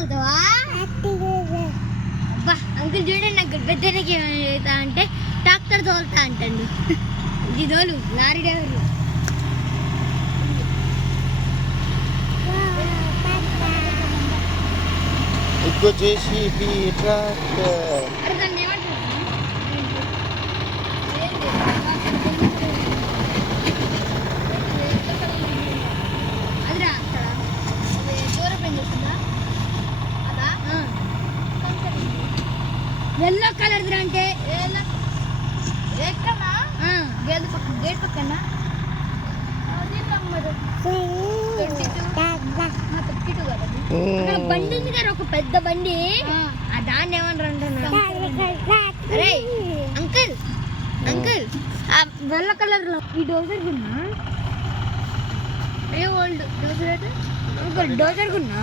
తోలుతావా? అబ్బా అంకుల్ చూడండి, నాకు పెద్దకి ఏమవుతా అంటే ట్రాక్టర్ తోలుతా అంటాడు. ఇది తోలు లారీ డ్రైవర్. ఎక్కువ చేసి ట్రాక్టర్ అదిరా అక్కడ దూరం ఏం చేస్తుందా అదా? ఎల్లో కలర్ అంటే ఎక్కడా గేట్ పక్కన బండి ఉంది కదా, ఒక పెద్ద బండి. దాన్ని ఏమన్నారు అంటున్నారు? అరే అంకుల్ అంకుల్, ఆ వెల్ల కలర్ లో ఈ డోజర్ గున్నా, ఏ ఓల్డ్ డోజర్ అంకుల్ డోజర్ గున్నా